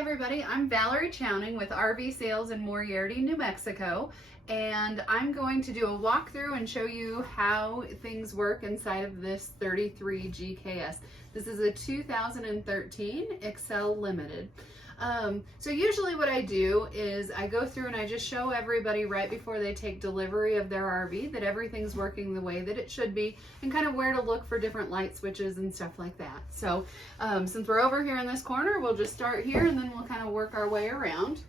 everybody, I'm Valerie Chowning with RV Sales in Moriarty, New Mexico, and I'm going to do a walkthrough and show you how things work inside of this 33 GKS. This is a 2013 Excel Limited. So usually what I do is I go through and I just show everybody right before they take delivery of their RV that everything's working the way that it should be and kind of where to look for different light switches and stuff like that. So since we're over here in this corner, we'll just start here and then we'll kind of work our way around.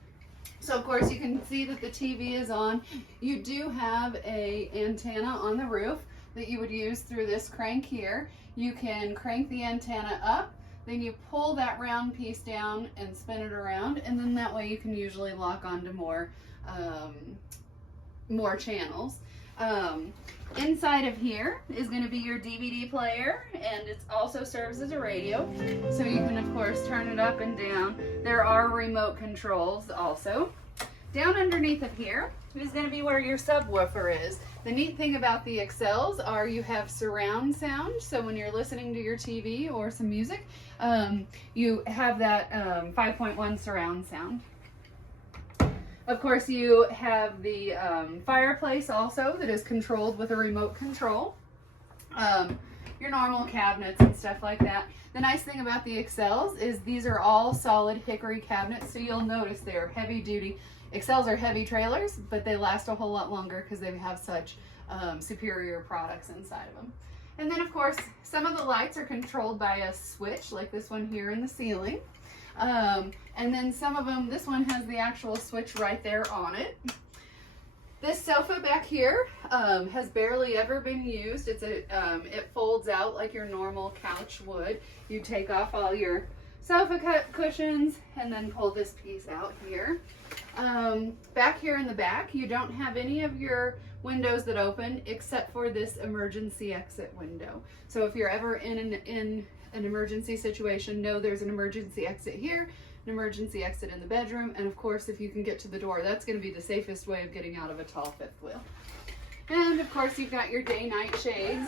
So of course you can see that the TV is on. You do have an antenna on the roof that you would use through this crank here. You can crank the antenna up, then you pull that round piece down and spin it around, and then that way you can usually lock onto more channels. Inside of here is going to be your DVD player, and it also serves as a radio, so you can of course turn it up and down. There are remote controls also. Down underneath of here is going to be where your subwoofer is. The neat thing about the Excels are you have surround sound, so when you're listening to your TV or some music, you have that 5.1 surround sound. Of course, you have the fireplace also that is controlled with a remote control. Your normal cabinets and stuff like that. The nice thing about the Excels is these are all solid hickory cabinets, so you'll notice they're heavy duty. Excels are heavy trailers, but they last a whole lot longer because they have such superior products inside of them. And then of course, some of the lights are controlled by a switch, like this one here in the ceiling. And then some of them, this one has the actual switch right there on it. This sofa back here has barely ever been used. It folds out like your normal couch would. You take off all your sofa cushions and then pull this piece out here. Back here in the back, you don't have any of your windows that open except for this emergency exit window. So if you're ever in an emergency situation, know there's an emergency exit here, an emergency exit in the bedroom, and of course if you can get to the door, that's going to be the safest way of getting out of a tall fifth wheel. And of course you've got your day-night shades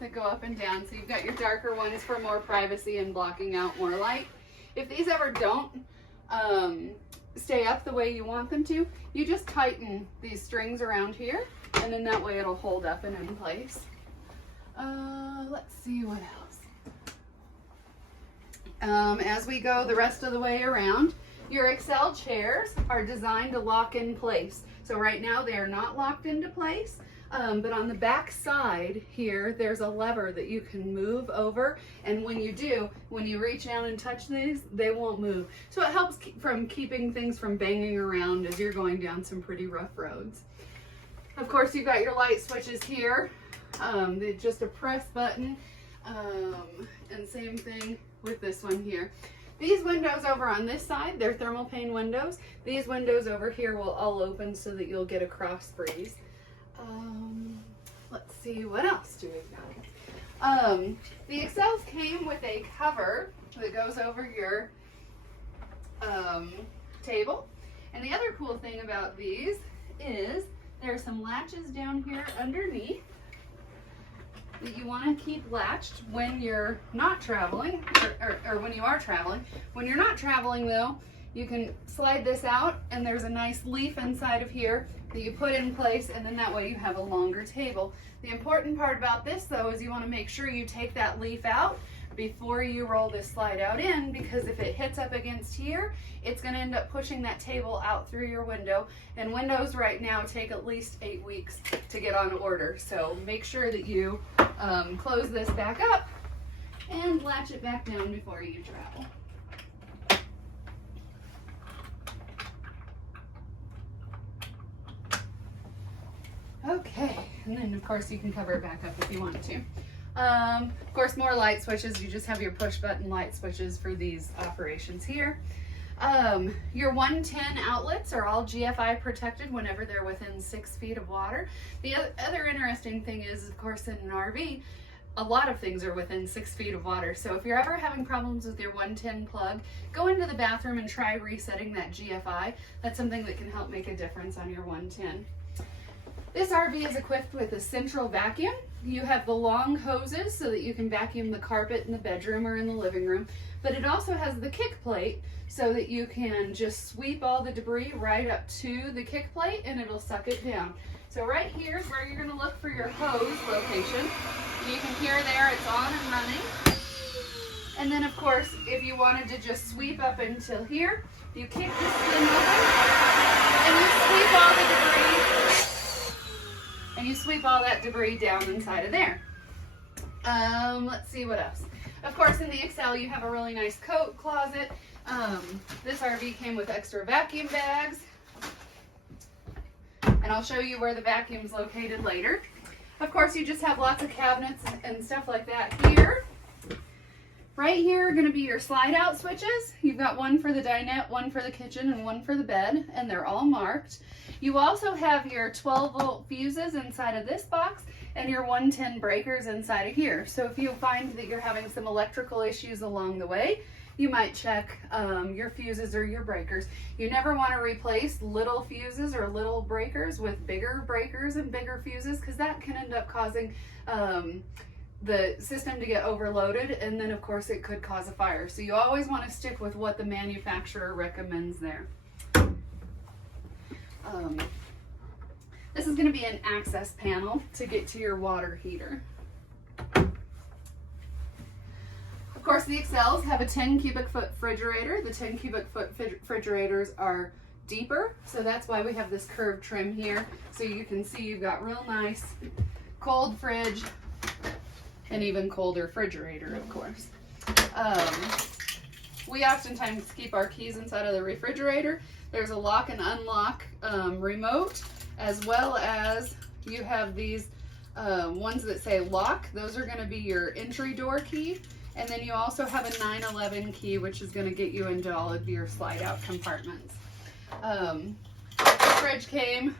that go up and down, so you've got your darker ones for more privacy and blocking out more light. If these ever don't stay up the way you want them to, you just tighten these strings around here, and then that way it'll hold up and in place. Let's see what else. As we go the rest of the way around, your Excel chairs are designed to lock in place. So right now they are not locked into place, but on the back side here, there's a lever that you can move over, and when you do, when you reach down and touch these, they won't move. So it helps from keeping things from banging around as you're going down some pretty rough roads. Of course, you've got your light switches here. Just a press button, and same thing with this one here. These windows over on this side, they're thermal pane windows. These windows over here will all open so that you'll get a cross breeze. Let's see, what else do we got? The Excels came with a cover that goes over your table. And the other cool thing about these is there are some latches down here underneath that you want to keep latched when you're not traveling, or when you are traveling. When you're not traveling though, you can slide this out and there's a nice leaf inside of here that you put in place, and then that way you have a longer table. The important part about this though is you want to make sure you take that leaf out before you roll this slide out in, because if it hits up against here, it's going to end up pushing that table out through your window, and windows right now take at least 8 weeks to get on order. So make sure that you close this back up and latch it back down before you travel. Okay, and then of course you can cover it back up if you want to. Of course, more light switches. You just have your push button light switches for these operations here. Your 110 outlets are all GFI protected whenever they're within 6 feet of water. The other interesting thing is, of course, in an RV, a lot of things are within 6 feet of water. So if you're ever having problems with your 110 plug, go into the bathroom and try resetting that GFI. That's something that can help make a difference on your 110. This RV is equipped with a central vacuum. You have the long hoses so that you can vacuum the carpet in the bedroom or in the living room, but it also has the kick plate so that you can just sweep all the debris right up to the kick plate and it'll suck it down. So right here is where you're going to look for your hose location. You can hear there it's on and running. And then of course, if you wanted to just sweep up until here, you kick the skin open and you sweep all the debris. And you sweep all that debris down inside of there. Let's see what else. Of course, in the Excel, you have a really nice coat closet. This RV came with extra vacuum bags. And I'll show you where the vacuum's located later. Of course, you just have lots of cabinets and stuff like that here. Right here are going to be your slide out switches. You've got one for the dinette, one for the kitchen, and one for the bed, and they're all marked. You also have your 12-volt fuses inside of this box and your 110 breakers inside of here. So if you find that you're having some electrical issues along the way, you might check your fuses or your breakers. You never want to replace little fuses or little breakers with bigger breakers and bigger fuses, because that can end up causing the system to get overloaded, and then of course it could cause a fire. So you always want to stick with what the manufacturer recommends there. This is going to be an access panel to get to your water heater. Of course, the Excels have a 10 cubic foot refrigerator. The 10 cubic foot refrigerators are deeper, so that's why we have this curved trim here. So you can see you've got real nice cold fridge and even colder refrigerator, of course. We oftentimes keep our keys inside of the refrigerator. There's a lock and unlock remote, as well as you have these ones that say lock. Those are going to be your entry door key. And then you also have a 911 key, which is going to get you into all of your slide out compartments. The fridge came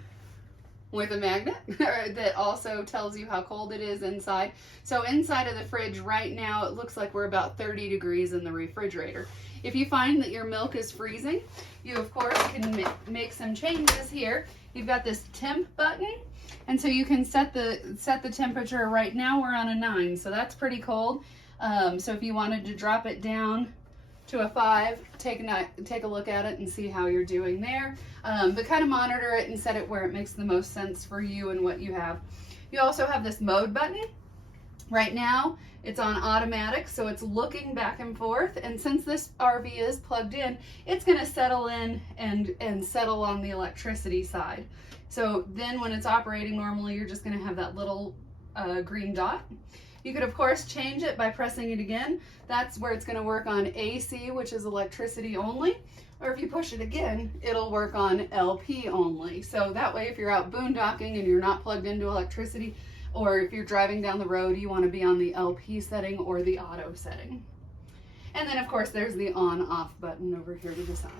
with a magnet that also tells you how cold it is inside. So inside of the fridge right now, it looks like we're about 30 degrees in the refrigerator. If you find that your milk is freezing, you of course can make some changes here. You've got this temp button, and so you can set the temperature. Right now we're on a 9, so that's pretty cold. So if you wanted to drop it down to a 5, take a look at it and see how you're doing there. But kind of monitor it and set it where it makes the most sense for you and what you have. You also have this mode button. Right now it's on automatic, so it's looking back and forth, and since this RV is plugged in, it's going to settle in and settle on the electricity side. So then when it's operating normally, you're just going to have that little green dot. You could of course change it by pressing it again. That's where it's going to work on AC, which is electricity only, or if you push it again, it'll work on LP only. So that way, if you're out boondocking and you're not plugged into electricity, or if you're driving down the road, you want to be on the LP setting or the auto setting. And then of course there's the on-off button over here to the side.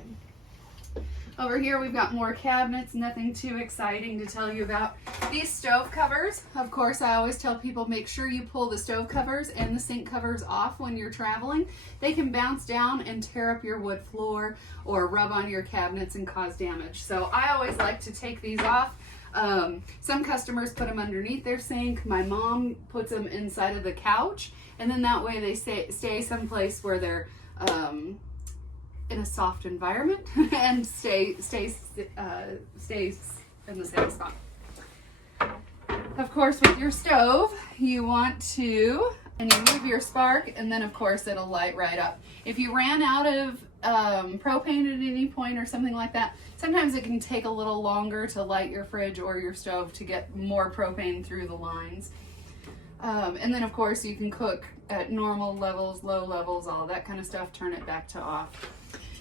Over here we've got more cabinets, nothing too exciting to tell you about. These stove covers, of course I always tell people make sure you pull the stove covers and the sink covers off when you're traveling. They can bounce down and tear up your wood floor or rub on your cabinets and cause damage. So I always like to take these off. Some customers put them underneath their sink. My mom puts them inside of the couch, and then that way they stay someplace where they're in a soft environment and stays in the same spot. Of course, with your stove, you want to, and you move your spark, and then of course it'll light right up. If you ran out of propane at any point or something like that, sometimes it can take a little longer to light your fridge or your stove to get more propane through the lines. And then of course you can cook at normal levels, low levels, all that kind of stuff, turn it back to off.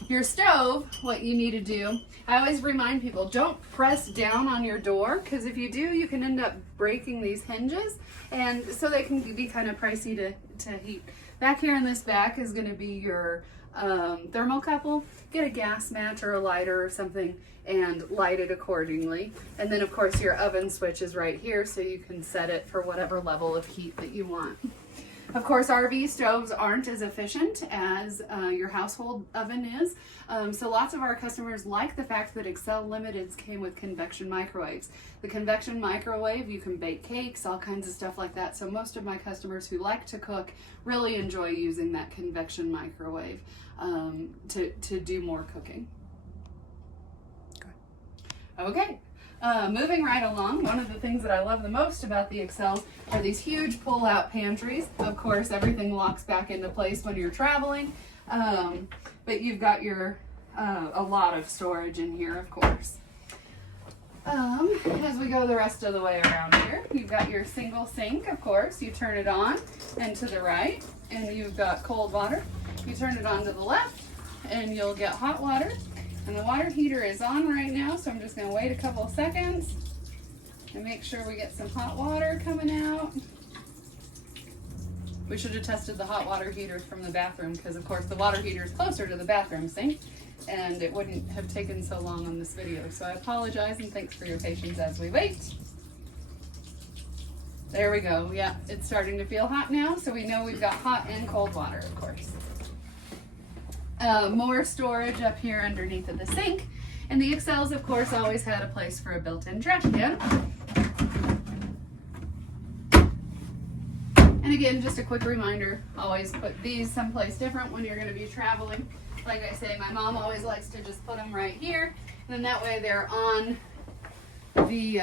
Your stove, what you need to do, I always remind people, don't press down on your door, because if you do, you can end up breaking these hinges, and so they can be kind of pricey to heat. Back here in this back is going to be your thermocouple. Get a gas match or a lighter or something and light it accordingly. And then of course your oven switch is right here, so you can set it for whatever level of heat that you want. Of course, RV stoves aren't as efficient as your household oven is. So lots of our customers like the fact that Excel Limiteds came with convection microwaves. The convection microwave, you can bake cakes, all kinds of stuff like that. So most of my customers who like to cook really enjoy using that convection microwave to do more cooking. Okay. Moving right along, one of the things that I love the most about the Excels are these huge pull-out pantries. Of course, everything locks back into place when you're traveling, but you've got your a lot of storage in here, of course. As we go the rest of the way around here, you've got your single sink, of course. You turn it on and to the right, and you've got cold water. You turn it on to the left, and you'll get hot water. And the water heater is on right now, so I'm just going to wait a couple of seconds and make sure we get some hot water coming out. We should have tested the hot water heater from the bathroom because, of course, the water heater is closer to the bathroom sink, and it wouldn't have taken so long on this video. So I apologize, and thanks for your patience as we wait. There we go. Yeah, it's starting to feel hot now, so we know we've got hot and cold water, of course. More storage up here underneath of the sink. And the Excels, of course, always had a place for a built-in trash can. And again, just a quick reminder, always put these someplace different when you're going to be traveling. Like I say, my mom always likes to just put them right here. And then that way they're on the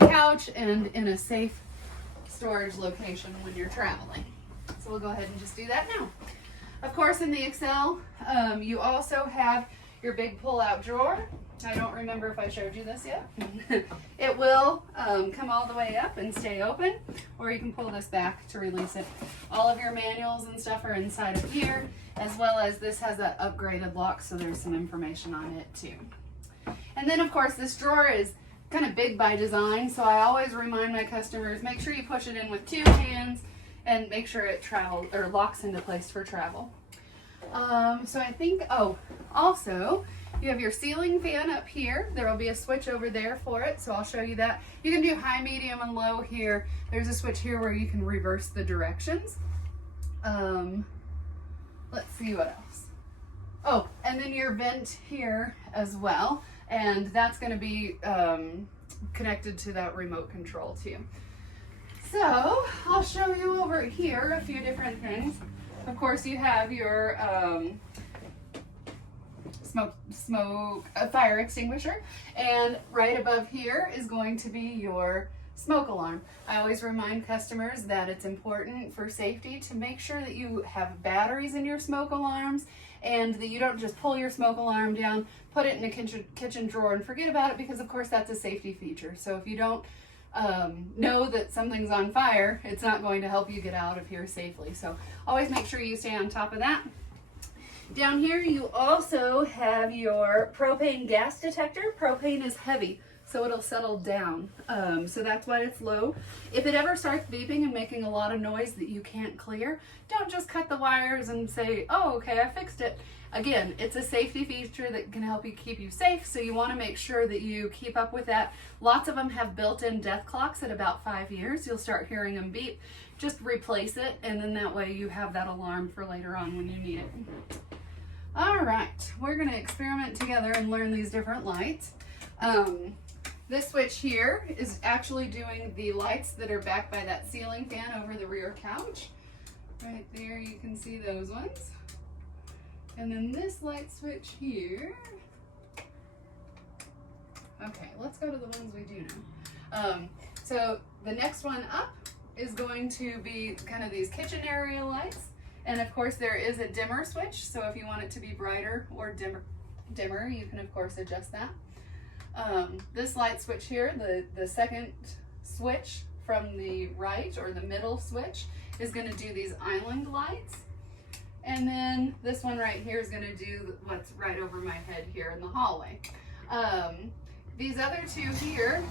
couch and in a safe storage location when you're traveling. So we'll go ahead and just do that now. Of course, in the Excel, you also have your big pull-out drawer. I don't remember if I showed you this yet. It will come all the way up and stay open, or you can pull this back to release it. All of your manuals and stuff are inside of here, as well as this has an upgraded lock, so there's some information on it too. And then, of course, this drawer is kind of big by design, so I always remind my customers, make sure you push it in with 2 hands, and make sure it travels or locks into place for travel. So I think, also you have your ceiling fan up here. There will be a switch over there for it, so I'll show you that. You can do high, medium, and low here. There's a switch here where you can reverse the directions. Let's see what else. Oh, and then your vent here as well, and that's going to be connected to that remote control too. So I'll show you over here a few different things. Of course, you have your fire extinguisher, and right above here is going to be your smoke alarm. I always remind customers that it's important for safety to make sure that you have batteries in your smoke alarms, and that you don't just pull your smoke alarm down, put it in a kitchen drawer and forget about it, because of course that's a safety feature. So if you don't know that something's on fire, it's not going to help you get out of here safely. So always make sure you stay on top of that. Down here you also have your propane gas detector. Propane is heavy, so it'll settle down. So that's why it's low. If it ever starts beeping and making a lot of noise that you can't clear, don't just cut the wires and say, oh, okay, I fixed it. Again, it's a safety feature that can help you keep you safe, so you want to make sure that you keep up with that. Lots of them have built-in death clocks at about 5 years. You'll start hearing them beep. Just replace it, and then that way you have that alarm for later on when you need it. All right, we're going to experiment together and learn these different lights. This switch here is actually doing the lights that are back by that ceiling fan over the rear couch. Right there, you can see those ones. And then this light switch here. Okay, let's go to the ones we do know. So the next one up is going to be kind of these kitchen area lights. And of course there is a dimmer switch, so if you want it to be brighter or dimmer, you can of course adjust that. This light switch here, the second switch from the right, or the middle switch, is going to do these island lights. And then this one right here is going to do what's right over my head here in the hallway. These other two here,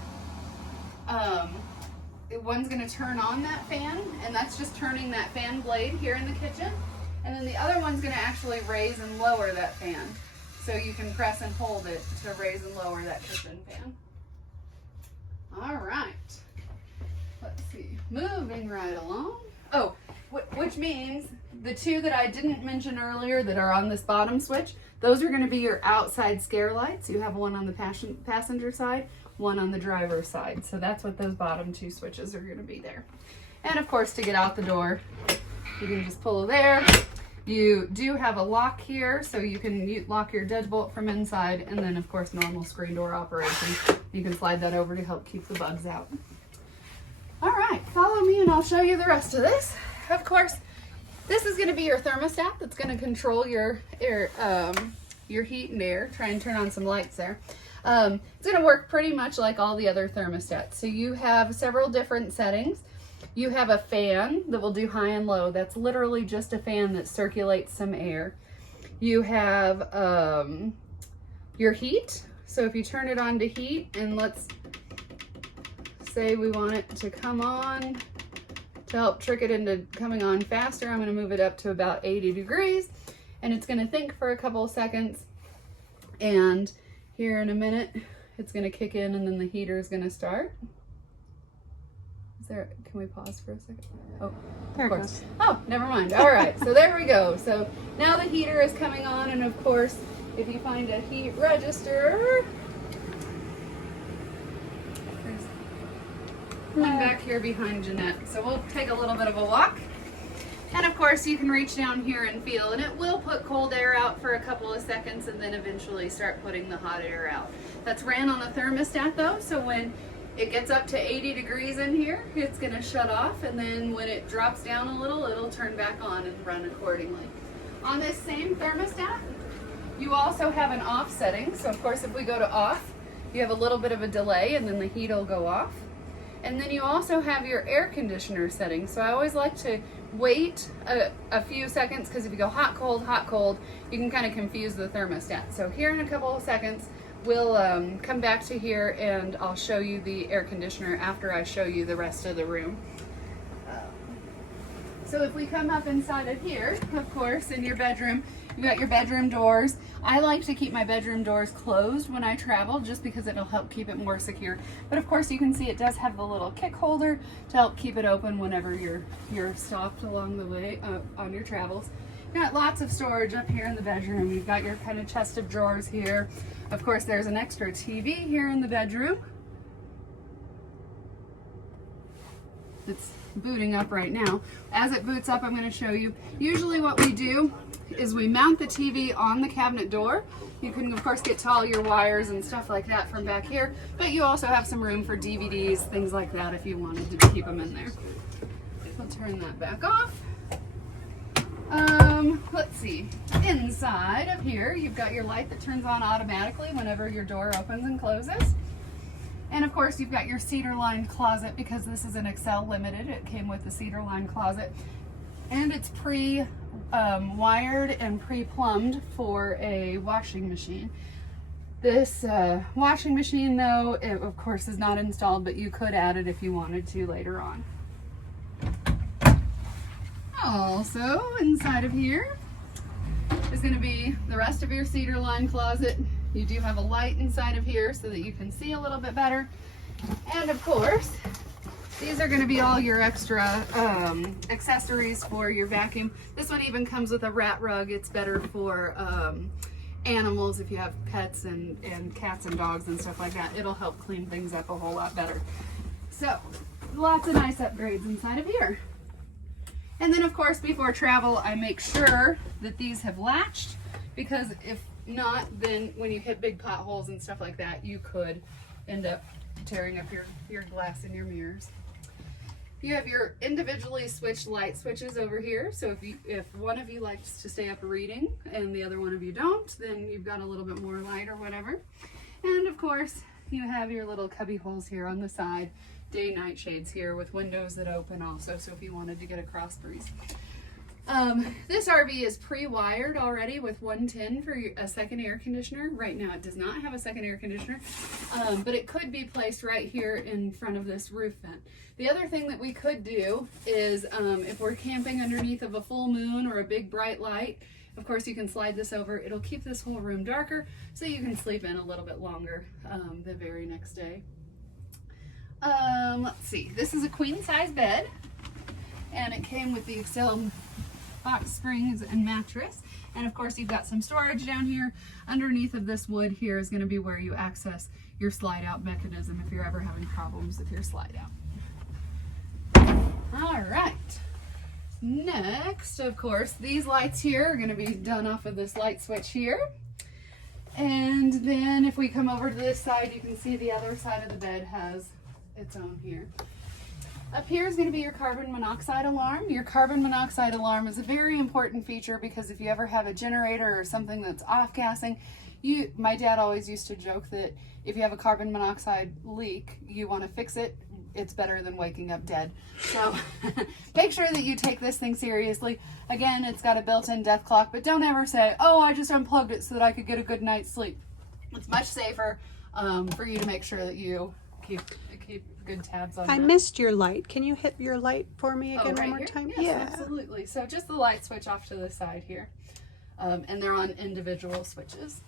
one's going to turn on that fan, and that's just turning that fan blade here in the kitchen. And then the other one's going to actually raise and lower that fan. So you can press and hold it to raise and lower that kitchen fan. All right. Let's see. Moving right along. Oh, which means the two that I didn't mention earlier that are on this bottom switch, those are going to be your outside scare lights. You have one on the passenger side, one on the driver's side. So that's what those bottom two switches are going to be there. And of course, to get out the door, you can just pull there. You do have a lock here, so you can lock your deadbolt from inside, and then of course normal screen door operation. You can slide that over to help keep the bugs out. All right, follow me and I'll show you the rest of this. Of course, this is going to be your thermostat that's going to control your heat and air. Try and turn on some lights there. It's going to work pretty much like all the other thermostats. So you have several different settings. You have a fan that will do high and low. That's literally just a fan that circulates some air. You have your heat. So if you turn it on to heat, and let's say we want it to come on, to help trick it into coming on faster, I'm going to move it up to about 80 degrees, and it's going to think for a couple of seconds, and here in a minute it's going to kick in, and then the heater is going to start. Can we pause for a second? Oh, there it goes. Oh, never mind. All right, so there we go. So now the heater is coming on, and of course, if you find a heat register, there's one back here behind Jeanette. So we'll take a little bit of a walk. And of course, you can reach down here and feel, and it will put cold air out for a couple of seconds and then eventually start putting the hot air out. That's ran on the thermostat though, so when it gets up to 80 degrees in here, it's going to shut off, and then when it drops down a little, it'll turn back on and run accordingly. On this same thermostat, you also have an off setting. So of course, if we go to off, you have a little bit of a delay and then the heat will go off. And then you also have your air conditioner setting. So I always like to wait a few seconds, because if you go hot, cold, you can kind of confuse the thermostat. So here in a couple of seconds, we'll come back to here and I'll show you the air conditioner after I show you the rest of the room. So if we come up inside of here, of course, in your bedroom, you've got your bedroom doors. I like to keep my bedroom doors closed when I travel, just because it'll help keep it more secure. But of course, you can see it does have the little kick holder to help keep it open whenever you're stopped along the way on your travels. You've got lots of storage up here in the bedroom. You've got your kind of chest of drawers here. Of course, there's an extra TV here in the bedroom. It's booting up right now. As it boots up, I'm going to show you. Usually what we do is we mount the TV on the cabinet door. You can of course get to all your wires and stuff like that from back here, but you also have some room for DVDs, things like that, if you wanted to keep them in there. I'll turn that back off. Let's see. Inside of here, you've got your light that turns on automatically whenever your door opens and closes. And of course, you've got your cedar-lined closet, because this is an Excel Limited. It came with the cedar-lined closet, and it's wired and pre-plumbed for a washing machine. This washing machine, though, it of course is not installed, but you could add it if you wanted to later on. Also, inside of here is going to be the rest of your cedar-lined closet. You do have a light inside of here so that you can see a little bit better. And of course, these are going to be all your extra accessories for your vacuum. This one even comes with a rat rug. It's better for animals if you have pets and cats and dogs and stuff like that. It'll help clean things up a whole lot better. So, lots of nice upgrades inside of here. And then of course, before travel, I make sure that these have latched, because if not, then when you hit big potholes and stuff like that, you could end up tearing up your glass in your mirrors. You have your individually switched light switches over here. So if one of you likes to stay up reading and the other one of you don't, then you've got a little bit more light or whatever. And of course, you have your little cubby holes here on the side, day-night shades here with windows that open also, so if you wanted to get a cross breeze. This RV is pre-wired already with 110 for a second air conditioner. Right now it does not have a second air conditioner, but it could be placed right here in front of this roof vent. The other thing that we could do is if we're camping underneath of a full moon or a big bright light, of course you can slide this over. It'll keep this whole room darker so you can sleep in a little bit longer the very next day. Let's see, this is a queen size bed. and it came with the Excel box springs and mattress. And of course you've got some storage down here. Underneath of this wood here is going to be where you access your slide out mechanism if you're ever having problems with your slide out. All right. Next, of course, these lights here are going to be done off of this light switch here. And then if we come over to this side, you can see the other side of the bed has its own here. Up here is going to be your carbon monoxide alarm. Your carbon monoxide alarm is a very important feature because if you ever have a generator or something that's off-gassing, my dad always used to joke that if you have a carbon monoxide leak, you want to fix it. It's better than waking up dead. So make sure that you take this thing seriously. Again, it's got a built-in death clock, but don't ever say, oh, I just unplugged it so that I could get a good night's sleep. It's much safer for you to make sure that you keep good tabs on that. I missed your light. Can you hit your light for me again one more time? Yes, yeah, absolutely. So just the light switch off to the side here. And they're on individual switches.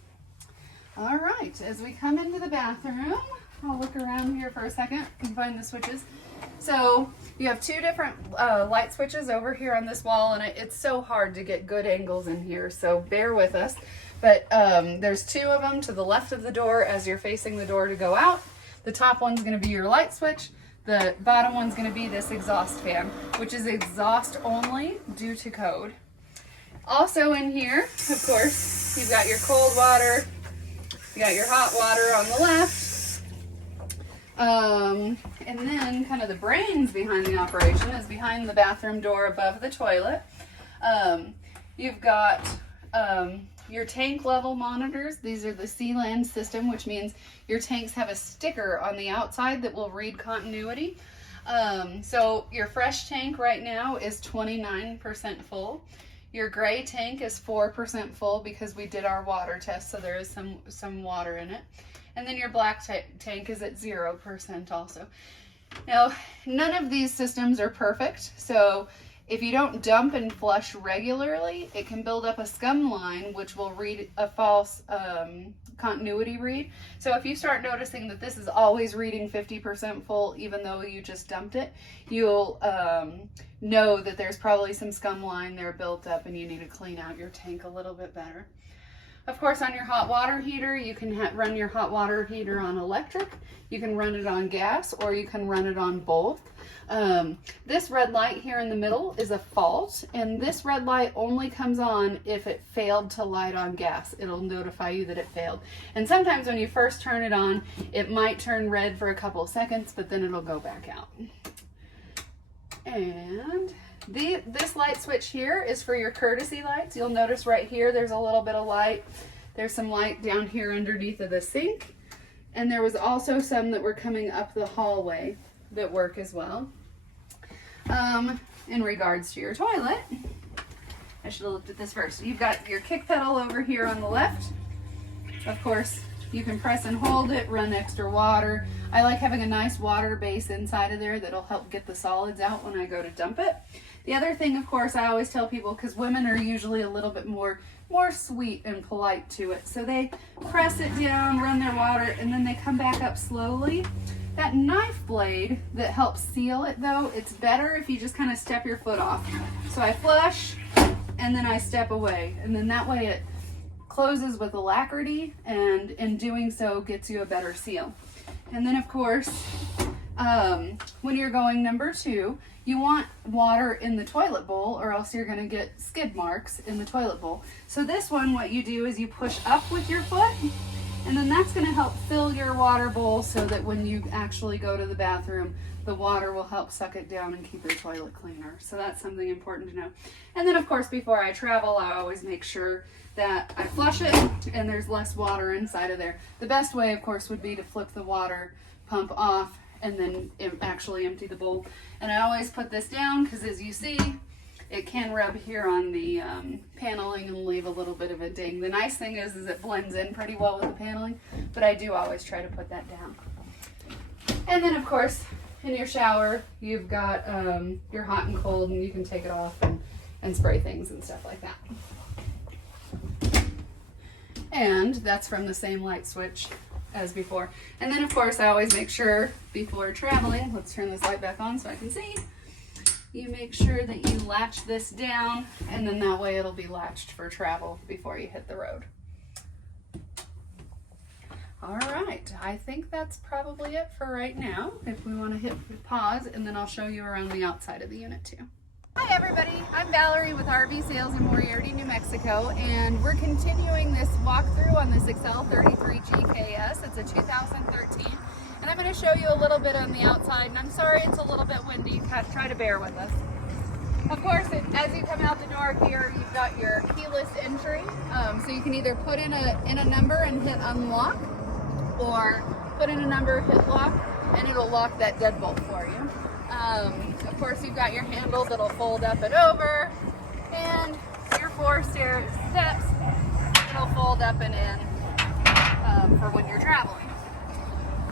All right, as we come into the bathroom, I'll look around here for a second and find the switches. So you have two different light switches over here on this wall, and it's so hard to get good angles in here, so bear with us. But there's two of them to the left of the door as you're facing the door to go out. The top one's going to be your light switch. The bottom one's going to be this exhaust fan, which is exhaust only due to code. Also in here, of course, you've got your cold water, you got your hot water on the left. And then kind of the brains behind the operation is behind the bathroom door above the toilet. You've got your tank level monitors. These are the Sealand system, which means your tanks have a sticker on the outside that will read continuity. So your fresh tank right now is 29% full. Your gray tank is 4% full because we did our water test, so there is some water in it. And then your black tank is at 0% also. Now, none of these systems are perfect, so if you don't dump and flush regularly, it can build up a scum line, which will read a false continuity read. So if you start noticing that this is always reading 50% full, even though you just dumped it, you'll know that there's probably some scum line there built up and you need to clean out your tank a little bit better. Of course, on your hot water heater, you can run your hot water heater on electric, you can run it on gas, or you can run it on both. This red light here in the middle is a fault, and this red light only comes on if it failed to light on gas. It'll notify you that it failed. And sometimes when you first turn it on, it might turn red for a couple of seconds, but then it'll go back out. And this light switch here is for your courtesy lights. You'll notice right here there's a little bit of light. There's some light down here underneath of the sink. And there was also some that were coming up the hallway that work as well. In regards to your toilet, I should have looked at this first. You've got your kick pedal over here on the left. Of course, you can press and hold it, run extra water. I like having a nice water base inside of there that'll help get the solids out when I go to dump it. The other thing, of course, I always tell people, because women are usually a little bit more sweet and polite to it, so they press it down, run their water, and then they come back up slowly. That knife blade that helps seal it, though, it's better if you just kind of step your foot off. So I flush, and then I step away, and then that way it closes with alacrity, and in doing so gets you a better seal. And then, of course, when you're going number 2, you want water in the toilet bowl, or else you're going to get skid marks in the toilet bowl. So this one, what you do is you push up with your foot, and then that's going to help fill your water bowl so that when you actually go to the bathroom, the water will help suck it down and keep your toilet cleaner. So that's something important to know. And then, of course, before I travel, I always make sure that I flush it and there's less water inside of there. The best way, of course, would be to flip the water pump off and then actually empty the bowl. And I always put this down because, as you see, it can rub here on the paneling and leave a little bit of a ding. The nice thing is it blends in pretty well with the paneling, but I do always try to put that down. And then, of course, in your shower, you've got your hot and cold, and you can take it off and spray things and stuff like that. And that's from the same light switch as before. And then, of course, I always make sure before traveling, let's turn this light back on so I can see, you make sure that you latch this down, and then that way it'll be latched for travel before you hit the road. All right, I think that's probably it for right now. If we want to hit pause, and then I'll show you around the outside of the unit too. Hi everybody, I'm Valerie with RV Sales in Moriarty, New Mexico, and we're continuing this walkthrough on this Excel 33 GKS. It's a 2013, and I'm going to show you a little bit on the outside, and I'm sorry it's a little bit windy. Try to bear with us. Of course, as you come out the door here, you've got your keyless entry, so you can either put in a number and hit unlock, or put in a number, hit lock, and it'll lock that deadbolt for you. Of course, you've got your handle that'll fold up and over, and your 4 steps, it'll fold up and in for when you're traveling.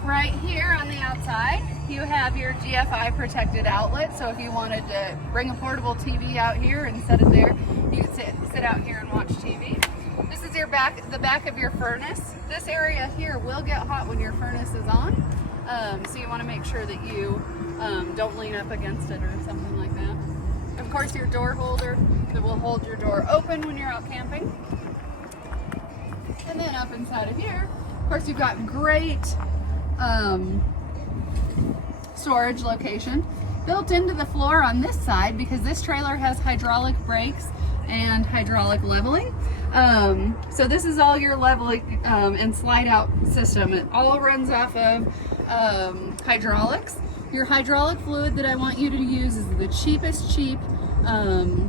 Right here on the outside, you have your GFI protected outlet, so if you wanted to bring a portable TV out here and set it there, you can sit out here and watch TV. This is the back of your furnace. This area here will get hot when your furnace is on, so you want to make sure that you don't lean up against it or something like that. Of course, your door holder that will hold your door open when you're out camping. And then up inside of here, of course, you've got great storage location built into the floor on this side, because this trailer has hydraulic brakes and hydraulic leveling. So this is all your leveling and slide out system. It all runs off of hydraulics. Your hydraulic fluid that I want you to use is the cheapest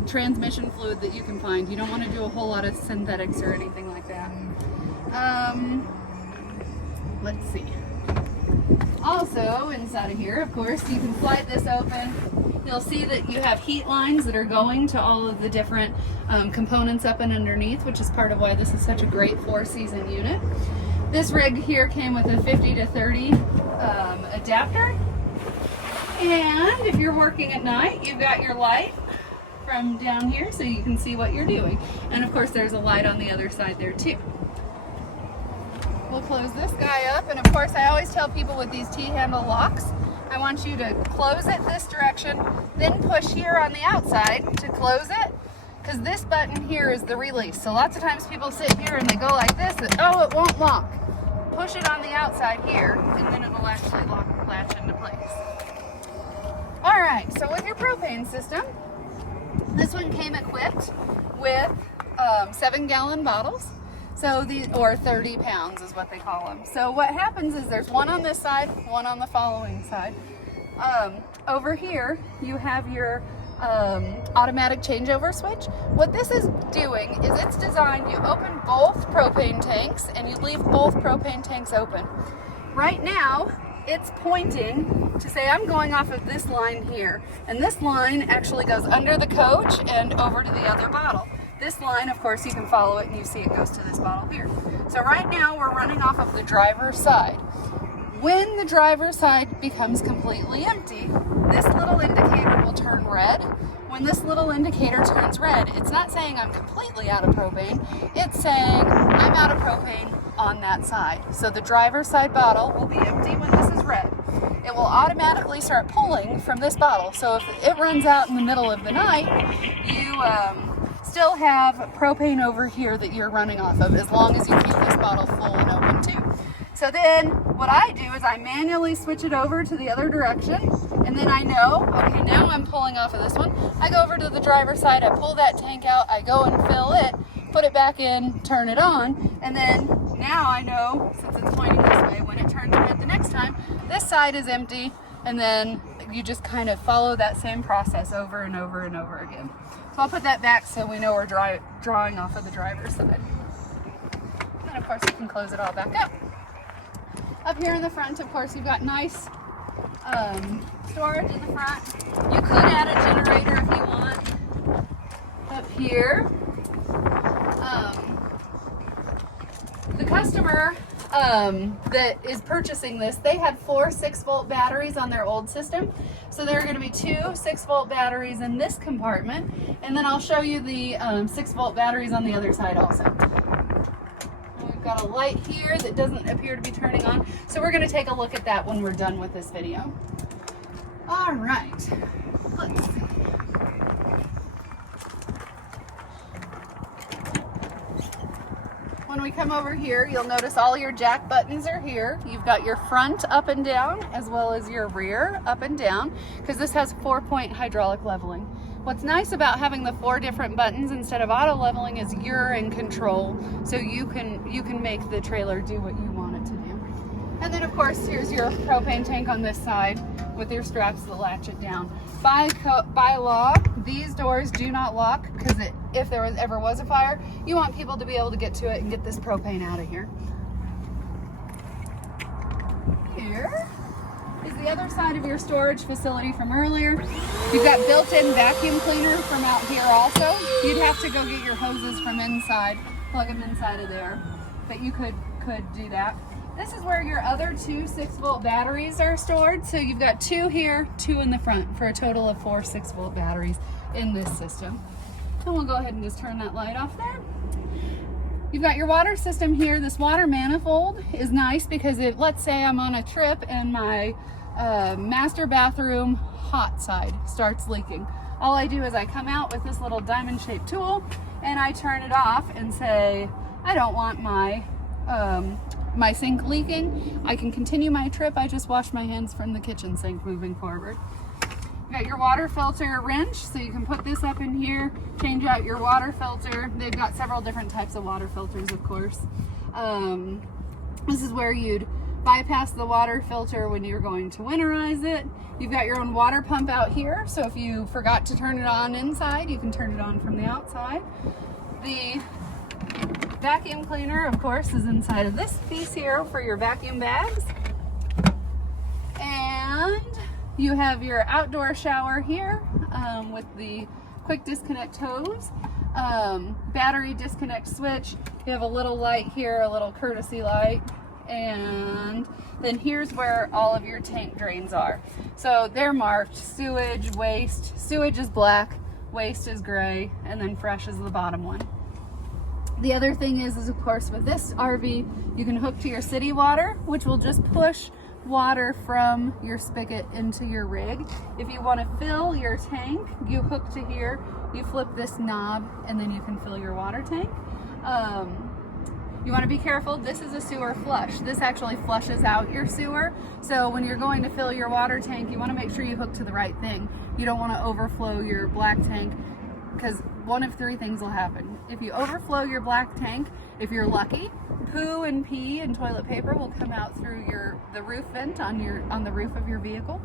transmission fluid that you can find. You don't want to do a whole lot of synthetics or anything like that. Let's see. Also inside of here, of course, you can slide this open. You'll see that you have heat lines that are going to all of the different components up and underneath, which is part of why this is such a great 4-season unit. This rig here came with a 50 to 30 adapter. And if you're working at night, you've got your light from down here so you can see what you're doing. And of course, there's a light on the other side there too. We'll close this guy up, and of course I always tell people with these T-handle locks, I want you to close it this direction, then push here on the outside to close it, because this button here is the release. So lots of times people sit here and they go like this, and oh, it won't lock. Push it on the outside here, and then it'll actually latch into place. All right, so with your propane system, this one came equipped with 7-gallon bottles. So or 30 pounds is what they call them. So what happens is there's one on this side, one on the following side. Over here, you have your automatic changeover switch. What this is doing is it's designed, you open both propane tanks and you leave both propane tanks open. Right now, it's pointing to say I'm going off of this line here. And this line actually goes under the coach and over to the other bottle. This line, of course, you can follow it and you see it goes to this bottle here. So right now we're running off of the driver's side. When the driver's side becomes completely empty, this little indicator will turn red. When this little indicator turns red, it's not saying I'm completely out of propane. It's saying I'm out of propane on that side. So the driver's side bottle will be empty when this is red. It will automatically start pulling from this bottle. So if it runs out in the middle of the night, you still have propane over here that you're running off of, as long as you keep this bottle full and open too. So then what I do is I manually switch it over to the other direction, and then I know, okay, now I'm pulling off of this one. I go over to the driver's side, I pull that tank out, I go and fill it, put it back in, turn it on, and then now I know, since it's pointing this way, when it turns red the next time, this side is empty, and then you just kind of follow that same process over and over and over again. So I'll put that back so we know we're drawing off of the driver's side. And of course you can close it all back up. Up here in the front, of course, you've got nice storage in the front. You could add a generator if you want. Up here, the customer that is purchasing this, they had 4 6-volt batteries on their old system. So there are going to be 2 6-volt batteries in this compartment, and then I'll show you the 6-volt batteries on the other side also. We've got a light here that doesn't appear to be turning on, so we're going to take a look at that when we're done with this video. All right, let's see. we come over here, you'll notice all your jack buttons are here. You've got your front up and down, as well as your rear up and down, because this has 4-point hydraulic leveling. What's nice about having the 4 different buttons instead of auto leveling is you're in control, so you can make the trailer do what you want it to do. And then of course, here's your propane tank on this side with your straps that latch it down. By law, these doors do not lock, because if there ever was a fire, you want people to be able to get to it and get this propane out of here. Here is the other side of your storage facility from earlier. You've got built-in vacuum cleaner from out here also. You'd have to go get your hoses from inside, plug them inside of there, but you could do that. This is where your other 2 6-volt batteries are stored. So you've got 2 here, 2 in the front, for a total of 4 6-volt batteries in this system. And we'll go ahead and just turn that light off there. You've got your water system here. This water manifold is nice because let's say I'm on a trip and my master bathroom hot side starts leaking. All I do is I come out with this little diamond-shaped tool and I turn it off and say, I don't want my sink leaking. I can continue my trip. I just wash my hands from the kitchen sink moving forward. You got your water filter wrench, so you can put this up in here, change out your water filter. They've got several different types of water filters, of course. This is where you'd bypass the water filter when you're going to winterize it. You've got your own water pump out here, so if you forgot to turn it on inside, you can turn it on from the outside. The vacuum cleaner, of course, is inside of this piece here for your vacuum bags. And you have your outdoor shower here with the quick disconnect hose, battery disconnect switch. You have a little light here, a little courtesy light. And then here's where all of your tank drains are. So they're marked sewage, waste. Sewage is black, waste is gray, and then fresh is the bottom one. The other thing is of course with this RV, you can hook to your city water, which will just push water from your spigot into your rig. If you want to fill your tank, you hook to here, you flip this knob, and then you can fill your water tank. You want to be careful, this is a sewer flush. This actually flushes out your sewer. So when you're going to fill your water tank, you want to make sure you hook to the right thing. You don't want to overflow your black tank, because one of 3 things will happen. If you overflow your black tank, if you're lucky, poo and pee and toilet paper will come out through the roof vent on the roof of your vehicle.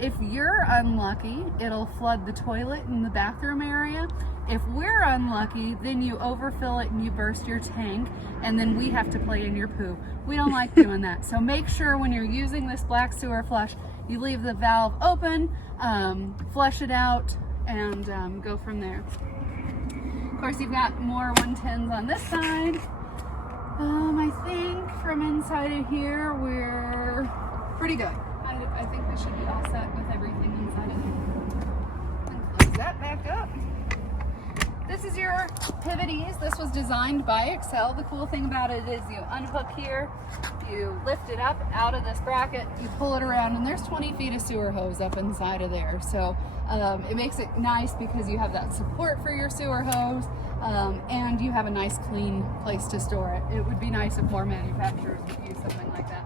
If you're unlucky, it'll flood the toilet in the bathroom area. If we're unlucky, then you overfill it and you burst your tank, and then we have to play in your poo. We don't like doing that. So make sure when you're using this black sewer flush, you leave the valve open, flush it out, and go from there. Of course, you've got more 110s on this side. I think from inside of here, we're pretty good. I think we should be all set with everything inside of here. And close that back up. This is your pivot ease. This was designed by Excel. The cool thing about it is you unhook here, you lift it up out of this bracket, you pull it around, and there's 20 feet of sewer hose up inside of there. So it makes it nice because you have that support for your sewer hose, and you have a nice clean place to store it. It would be nice if more manufacturers would use something like that.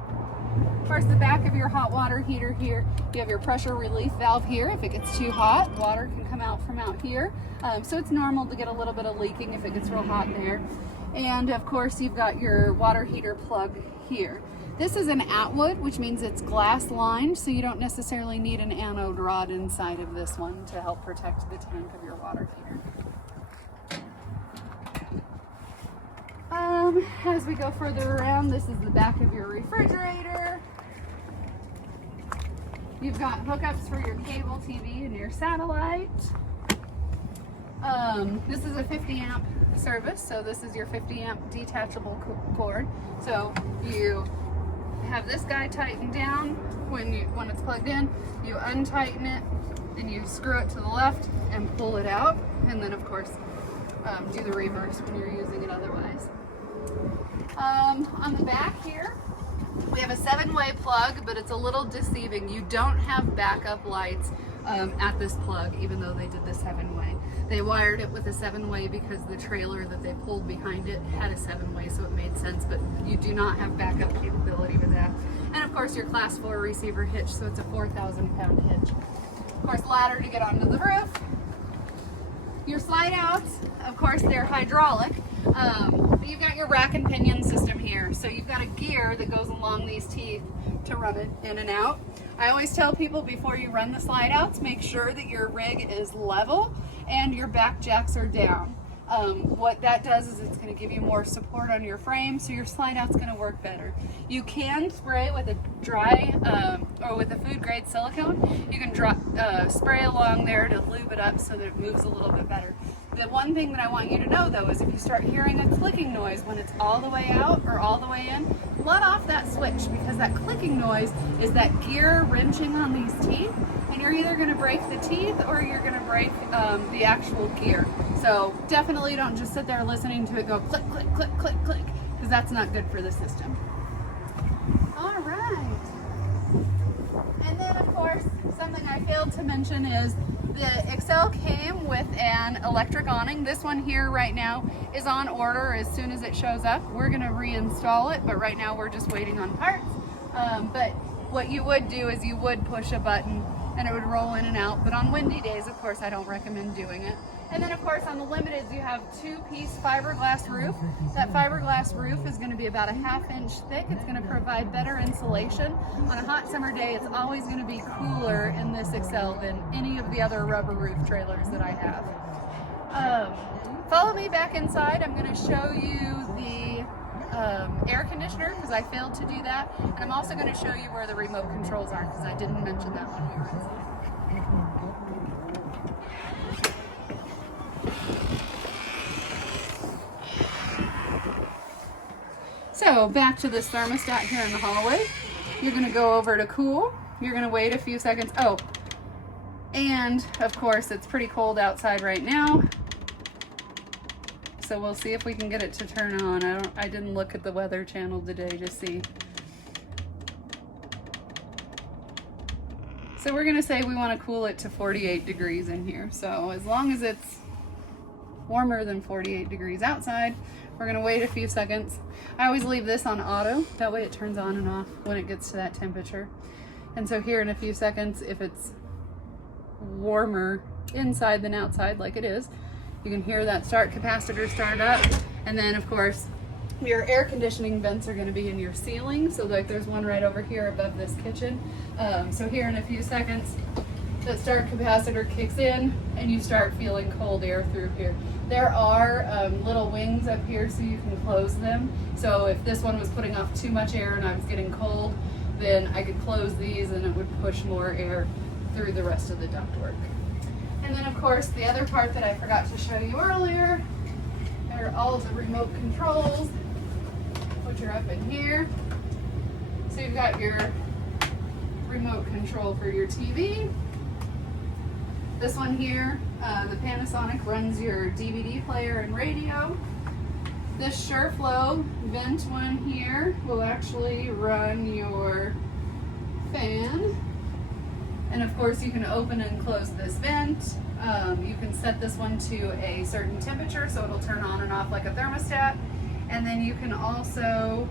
Of course, the back of your hot water heater here, you have your pressure relief valve here. If it gets too hot, water can come out from out here. So it's normal to get a little bit of leaking if it gets real hot there. And of course, you've got your water heater plug here. This is an Atwood, which means it's glass lined, so you don't necessarily need an anode rod inside of this one to help protect the tank of your water heater. As we go further around, this is the back of your refrigerator. You've got hookups for your cable TV and your satellite. This is a 50 amp service, so this is your 50 amp detachable cord. So you have this guy tightened down when it's plugged in, you untighten it, and you screw it to the left and pull it out, and then of course do the reverse when you're using it otherwise. On the back here, we have a 7-way plug, but it's a little deceiving. You don't have backup lights at this plug, even though they did the 7-way. They wired it with a 7-way because the trailer that they pulled behind it had a 7-way, so it made sense, but you do not have backup capability with that. And of course your class 4 receiver hitch, so it's a 4,000-pound hitch. Of course, ladder to get onto the roof. Your slide outs, of course, they're hydraulic. You've got your rack and pinion system here. So you've got a gear that goes along these teeth to run it in and out. I always tell people before you run the slide outs, make sure that your rig is level and your back jacks are down. What that does is it's going to give you more support on your frame, so your slide out's going to work better. You can spray with a dry or with a food grade silicone. You can spray along there to lube it up so that it moves a little bit better. The one thing that I want you to know though is if you start hearing a clicking noise when it's all the way out or all the way in, let off that switch, because that clicking noise is that gear wrenching on these teeth, and you're either going to break the teeth or you're going to break the actual gear. So definitely don't just sit there listening to it go click, click, click, click, click, because that's not good for the system. All right. And then of course, something I failed to mention is the Excel came with an electric awning. This one here right now is on order. As soon as it shows up, we're going to reinstall it, but right now we're just waiting on parts. But what you would do is you would push a button and it would roll in and out, but on windy days, of course, I don't recommend doing it. And then of course on the limiteds you have 2-piece fiberglass roof. That fiberglass roof is going to be about a 1/2 inch thick. It's going to provide better insulation. On a hot summer day, it's always going to be cooler in this Excel than any of the other rubber roof trailers that I have. Follow me back inside. I'm going to show you the air conditioner because I failed to do that. And I'm also going to show you where the remote controls are because I didn't mention that when we were inside. So back to this thermostat here in the hallway. You're going to go over to cool. You're going to wait a few seconds. Oh, and of course it's pretty cold outside right now. So we'll see if we can get it to turn on. I didn't look at the weather channel today to see. So we're going to say we want to cool it to 48 degrees in here. So as long as it's warmer than 48 degrees outside, we're going to wait a few seconds. I always leave this on auto. That way it turns on and off when it gets to that temperature. And so here in a few seconds, if it's warmer inside than outside like it is, you can hear that start capacitor start up. And then of course, your air conditioning vents are going to be in your ceiling. So like there's one right over here above this kitchen. So here in a few seconds, that start capacitor kicks in and you start feeling cold air through here. There are little wings up here so you can close them. So if this one was putting off too much air and I was getting cold, then I could close these and it would push more air through the rest of the ductwork. And then of course the other part that I forgot to show you earlier are all of the remote controls, which are up in here. So you've got your remote control for your TV. This one here, the Panasonic, runs your DVD player and radio. This SureFlow vent one here will actually run your fan. And of course you can open and close this vent. You can set this one to a certain temperature so it'll turn on and off like a thermostat. And then you can also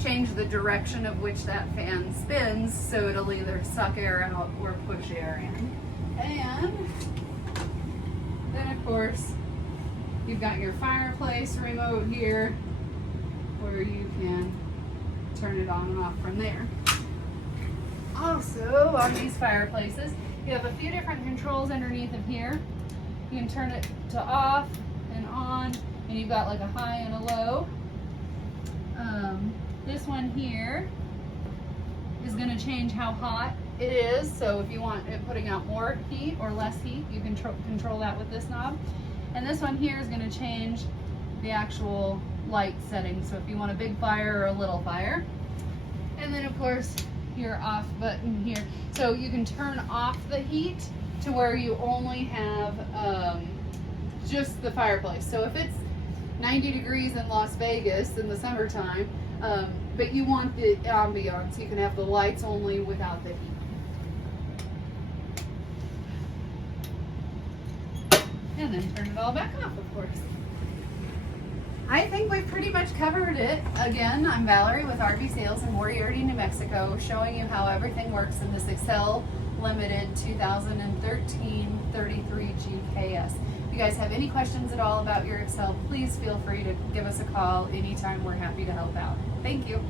change the direction of which that fan spins so it'll either suck air out or push air in. And then of course you've got your fireplace remote here where you can turn it on and off from there. Also on these fireplaces you have a few different controls underneath of here. You can turn it to off and on, and you've got like a high and a low. This one here is going to change how hot it is. So if you want it putting out more heat or less heat, you can control that with this knob. And this one here is going to change the actual light setting. So if you want a big fire or a little fire. And then of course your off button here. So you can turn off the heat to where you only have just the fireplace. So if it's 90 degrees in Las Vegas in the summertime, but you want the ambiance, you can have the lights only without the heat. and then turn it all back off, of course. I think we've pretty much covered it. Again, I'm Valerie with RV Sales in Moriarty, New Mexico, showing you how everything works in this Excel Limited 2013 33 GKS. If you guys have any questions at all about your Excel, please feel free to give us a call anytime. We're happy to help out. Thank you.